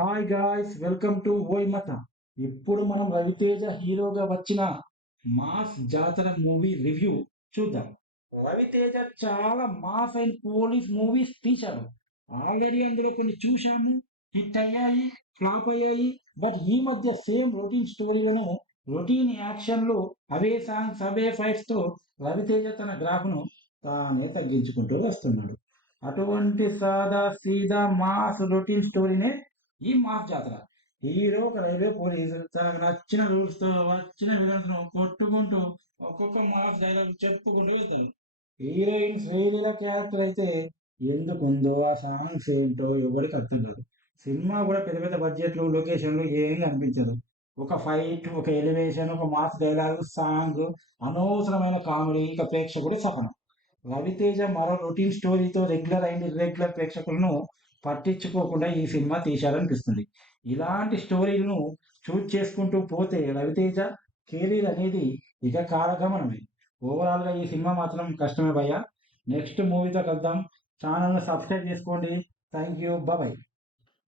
Hi guys, welcome to ఓయ్ మత. ఇప్పుడు మనం రవితేజ హీరోగా వచ్చిన మాస్ జాతర మూవీ రివ్యూ చూద్దాం. రవితేజ చాలా మాస్ అండ్ పోలీస్ మూవీస్ తీశాడు. ఆల్రెడీ అందులో కొన్ని చూశాము, హిట్ అయ్యాయి, ఫ్లాప్ అయ్యాయి. బట్ ఈ మధ్య సేమ్ రొటీన్ స్టోరీలను, రొటీన్ యాక్షన్లు, అవే సాంగ్స్, అవే ఫైట్స్ తో రవితేజ తన గ్రాఫ్ను తానే తగ్గించుకుంటూ వస్తున్నాడు. అటువంటి సాదా సీదా మాస్ రొటీన్ స్టోరీనే ఈ మాస్ జాతర. హీరో ఒక రైల్వే పోలీసు తనకు నచ్చిన రూల్స్ తో వచ్చిన విలన్స్ ను కొట్టుకుంటూ ఒక్కొక్క మాస్ డైలాగ్ చెప్పుకుంటూ వెళ్తాయి. హీరోయిన్ శ్రీలీల క్యారెక్టర్ అయితే ఎందుకుందో ఆ సాంగ్స్ ఏంటో ఎవరికి అర్థం కాదు. సినిమా కూడా పెద్ద పెద్ద బడ్జెట్లు, లొకేషన్లు ఏమీ అనిపించదు. ఒక ఫైట్, ఒక ఎలివేషన్, ఒక మాస్ డైలాగ్, సాంగ్, అనవసరమైన కామెడీ, ఇక ప్రేక్షకుడి సపనం. రవితేజ మరో రొటీన్ స్టోరీతో రెగ్యులర్ అండ్ ఇర్రెగ్యులర్ ప్రేక్షకులను పట్టించుకోకుండా ఈ సినిమా తీశారనిపిస్తుంది. ఇలాంటి స్టోరీలను చూజ్ చేసుకుంటూ పోతే రవితేజ కెరీర్ అనేది ఇక కాలగమనమే. ఓవరాల్ గా ఈ సినిమా మాత్రం కష్టమే భయ్య. నెక్స్ట్ మూవీతో కలుద్దాం. ఛానల్ని సబ్స్క్రైబ్ చేసుకోండి. Thank you, bye.